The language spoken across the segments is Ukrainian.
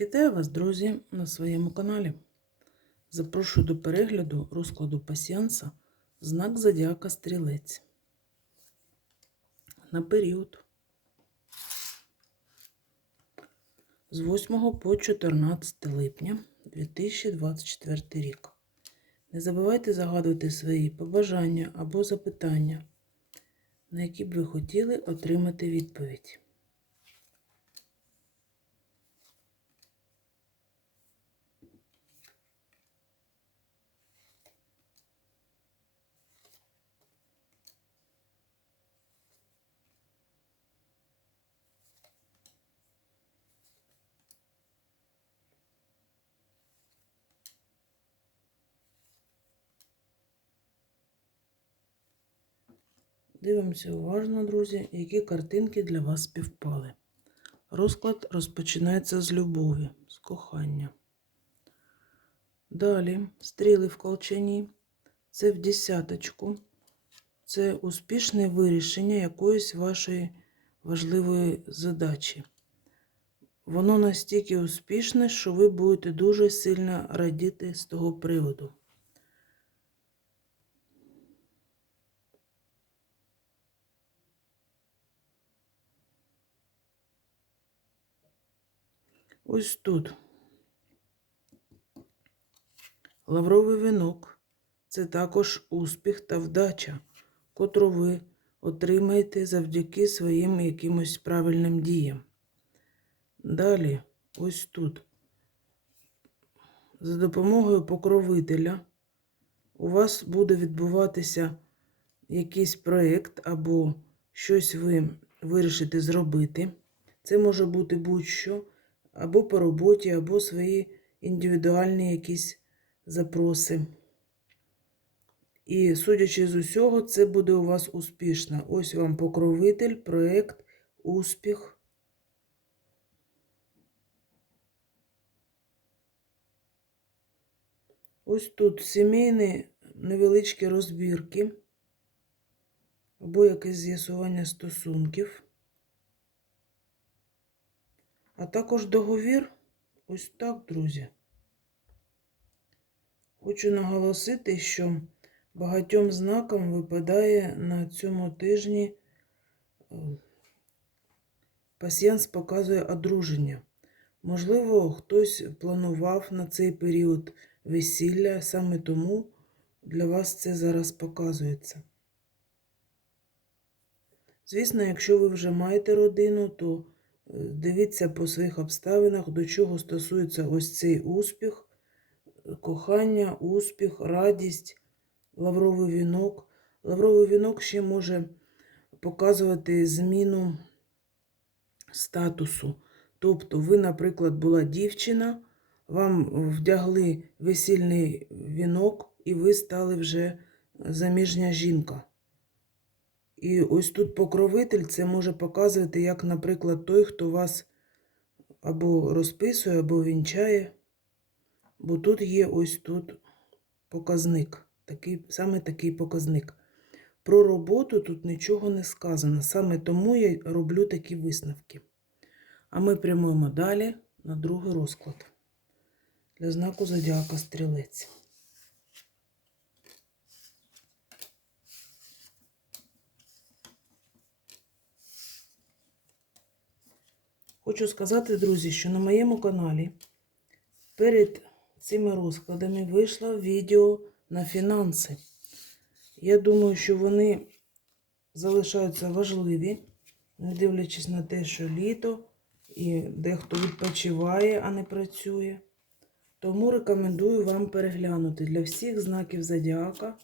Вітаю вас, друзі, на своєму каналі. Запрошую до перегляду розкладу пасіанса знак Зодіака Стрілець. На період з 8 по 14 липня 2024 рік. Не забувайте загадувати свої побажання або запитання, на які б ви хотіли отримати відповідь. Дивимося уважно, друзі, які картинки для вас співпали. Розклад розпочинається з любові, з кохання. Далі стріли в колчані. Це в десяточку. Це успішне вирішення якоїсь вашої важливої задачі. Воно настільки успішне, що ви будете дуже сильно радіти з того приводу. Ось тут. Лавровий вінок це також успіх та вдача, котру ви отримаєте завдяки своїм якимось правильним діям. Далі, ось тут, за допомогою покровителя, у вас буде відбуватися якийсь проєкт або щось ви вирішите зробити. Це може бути будь-що або по роботі, або свої індивідуальні якісь запроси. І, судячи з усього, це буде у вас успішно. Ось вам покровитель, проєкт, успіх. Ось тут сімейні невеличкі розбірки, або якесь з'ясування стосунків. А також договір. Ось так, друзі. Хочу наголосити, що багатьом знакам випадає на цьому тижні е, пасіянс показує одруження. Можливо, хтось планував на цей період весілля, саме тому для вас це зараз показується. Звісно, якщо ви вже маєте родину, то Дивіться по своїх обставинах, до чого стосується ось цей успіх, кохання, успіх, радість, лавровий вінок. Лавровий вінок ще може показувати зміну статусу. Тобто, ви, наприклад, була дівчина, вам вдягли весільний вінок, і ви стали вже заміжня жінка. І ось тут покровитель це може показувати, як, наприклад, той, хто вас або розписує, або вінчає. Бо тут є ось тут показник, такий, саме такий показник. Про роботу тут нічого не сказано. Саме тому я роблю такі висновки. А ми прямуємо далі на другий розклад для знаку Зодіака Стрілець. Хочу сказати, друзі, що на моєму каналі перед цими розкладами вийшло відео на фінанси. Я думаю, що вони залишаються важливі, не дивлячись на те, що літо і дехто відпочиває, а не працює. Тому рекомендую вам переглянути для всіх знаків зодіака.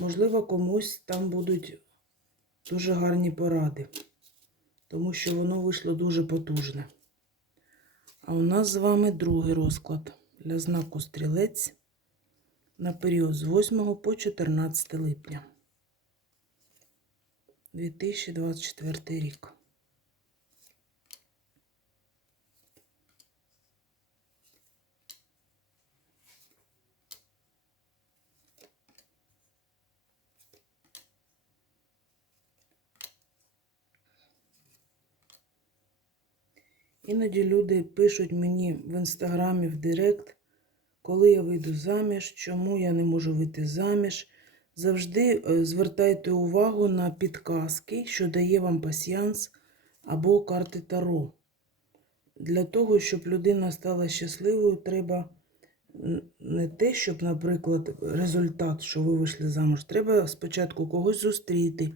Можливо, комусь там будуть дуже гарні поради тому що воно вийшло дуже потужне. А у нас з вами другий розклад для знаку стрілець на період з 8 по 14 липня 2024 рік. Іноді люди пишуть мені в інстаграмі в Директ, коли я вийду заміж, чому я не можу вийти заміж. Завжди е, звертайте увагу на підказки, що дає вам пасіянс або карти Таро. Для того, щоб людина стала щасливою, треба не те, щоб, наприклад, результат, що ви вийшли замуж, треба спочатку когось зустріти,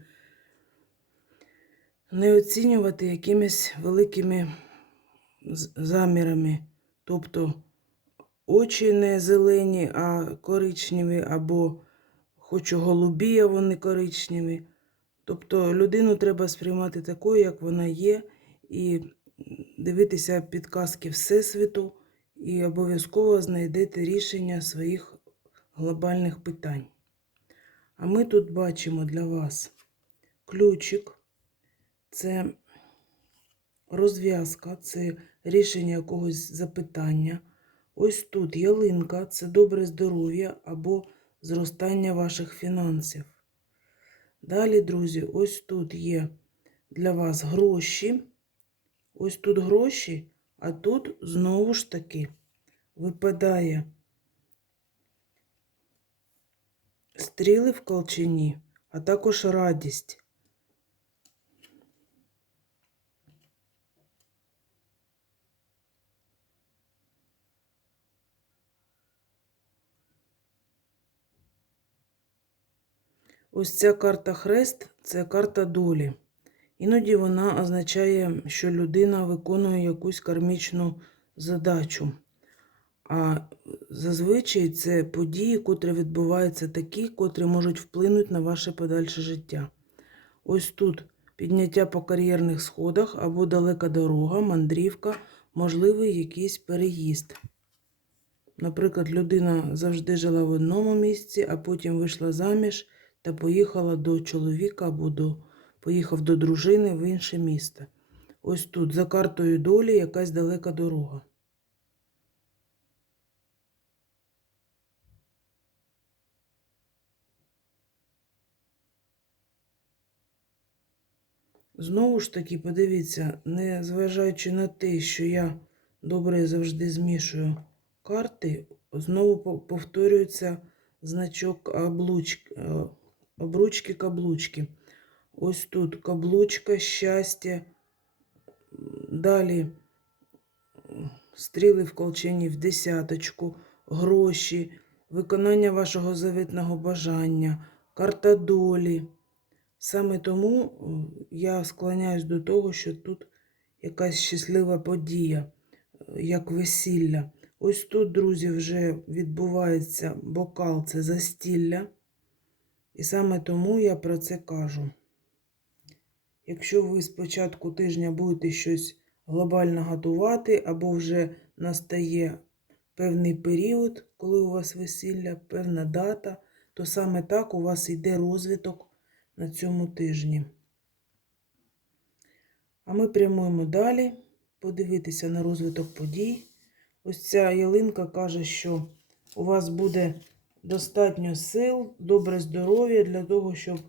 не оцінювати якимись великими замірами. Тобто очі не зелені, а коричневі, або хочу голубі, а вони коричневі. Тобто людину треба сприймати такою, як вона є, і дивитися підказки Всесвіту, і обов'язково знайдете рішення своїх глобальних питань. А ми тут бачимо для вас ключик, це розв'язка, це рішення якогось запитання. Ось тут ялинка це добре здоров'я або зростання ваших фінансів. Далі, друзі, ось тут є для вас гроші. Ось тут гроші, а тут знову ж таки випадає стріли в колчині, а також радість. Ось ця карта хрест це карта долі. Іноді вона означає, що людина виконує якусь кармічну задачу. А зазвичай це події, котрі відбуваються такі, котрі можуть вплинути на ваше подальше життя. Ось тут підняття по кар'єрних сходах або далека дорога, мандрівка, можливий якийсь переїзд. Наприклад, людина завжди жила в одному місці, а потім вийшла заміж та поїхала до чоловіка або до, поїхав до дружини в інше місто. Ось тут, за картою долі, якась далека дорога. Знову ж таки, подивіться, не зважаючи на те, що я добре завжди змішую карти, знову повторюється значок облуч... е, обручки каблучки. Ось тут каблучка, щастя. Далі стріли в колчині в десяточку, гроші, виконання вашого заветного бажання, карта долі. Саме тому я склоняюсь до того, що тут якась щаслива подія, е, як весілля. Ось тут, друзі, вже відбувається бокал, це застілля. І саме тому я про це кажу. Якщо ви з початку тижня будете щось глобально готувати, або вже настає певний період, коли у вас весілля, певна дата, то саме так у вас йде розвиток на цьому тижні. А ми прямуємо далі, подивитися на розвиток подій. Ось ця ялинка каже, що у вас буде достатньо сил, добре здоров'я для того, щоб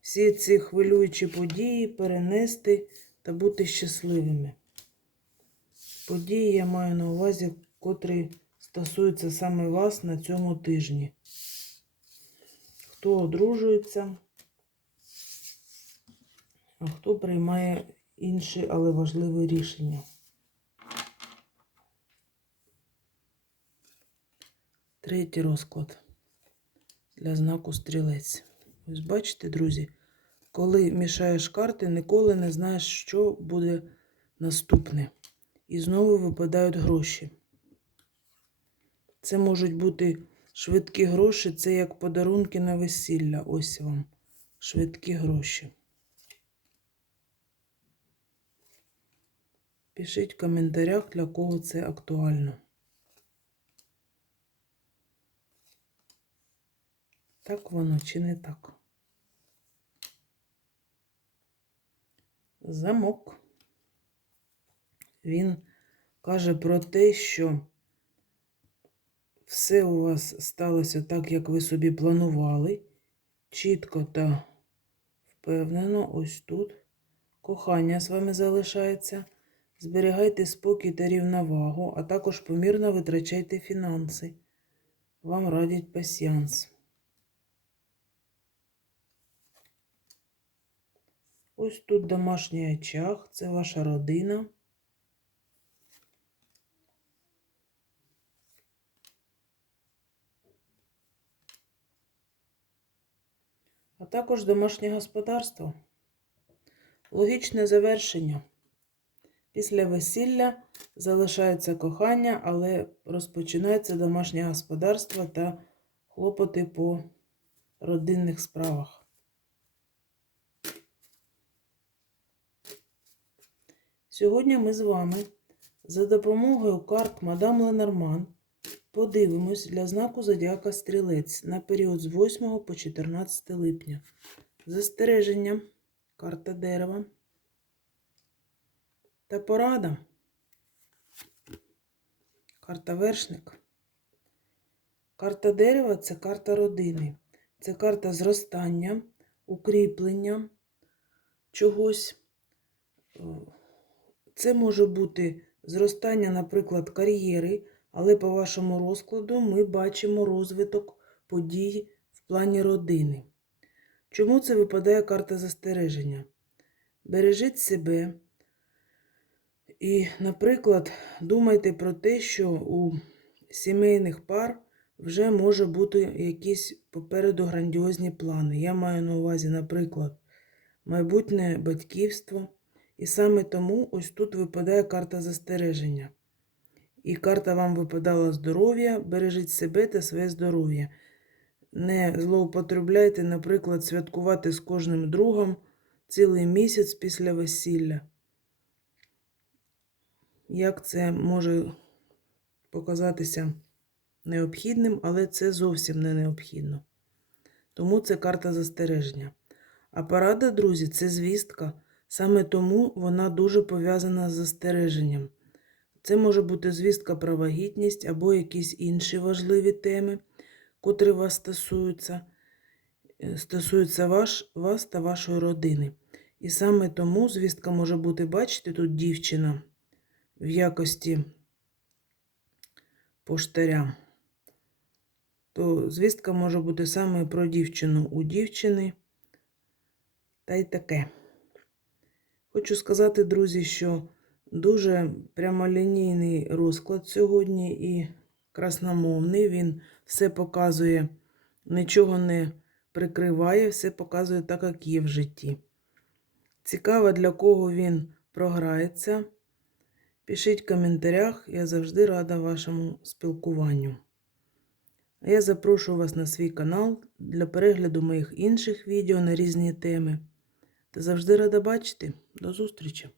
всі ці хвилюючі події перенести та бути щасливими. Події я маю на увазі, котрі стосуються саме вас на цьому тижні. Хто одружується, а хто приймає інші, але важливі рішення. Третій розклад для знаку стрілець. Ось бачите, друзі, коли мішаєш карти, ніколи не знаєш, що буде наступне. І знову випадають гроші. Це можуть бути швидкі гроші, це як подарунки на весілля. Ось вам швидкі гроші. Пишіть в коментарях, для кого це актуально. Так воно чи не так? Замок. Він каже про те, що все у вас сталося так, як ви собі планували. Чітко та впевнено, ось тут. Кохання з вами залишається. Зберігайте спокій та рівновагу, а також помірно витрачайте фінанси. Вам радять пасіянс. Ось тут домашній очаг, це ваша родина. А також домашнє господарство. Логічне завершення. Після весілля залишається кохання, але розпочинається домашнє господарство та хлопоти по родинних справах. Сьогодні ми з вами за допомогою карт Мадам Ленорман подивимось для знаку Зодіака Стрілець на період з 8 по 14 липня. Застереження, карта дерева та порада. Карта вершник. Карта дерева це карта родини. Це карта зростання, укріплення чогось. Це може бути зростання, наприклад, кар'єри, але по вашому розкладу ми бачимо розвиток подій в плані родини. Чому це випадає карта застереження? Бережіть себе. І, наприклад, думайте про те, що у сімейних пар вже може бути якісь попереду грандіозні плани. Я маю на увазі, наприклад, майбутнє батьківство. І саме тому ось тут випадає карта застереження. І карта вам випадала здоров'я, бережіть себе та своє здоров'я. Не злоупотребляйте, наприклад, святкувати з кожним другом цілий місяць після весілля. Як це може показатися необхідним, але це зовсім не необхідно. Тому це карта застереження. А порада, друзі, це звістка. Саме тому вона дуже пов'язана з застереженням. Це може бути звістка про вагітність або якісь інші важливі теми, котрі вас стосуються, е, стосуються ваш, вас та вашої родини. І саме тому звістка може бути, бачите, тут дівчина в якості поштаря. То звістка може бути саме про дівчину у дівчини. Та й таке. Хочу сказати, друзі, що дуже прямолінійний розклад сьогодні і красномовний. Він все показує, нічого не прикриває, все показує так, як є в житті. Цікаво, для кого він програється. Пишіть в коментарях, я завжди рада вашому спілкуванню. Я запрошую вас на свій канал для перегляду моїх інших відео на різні теми. Та завжди рада бачити. До зустрічі!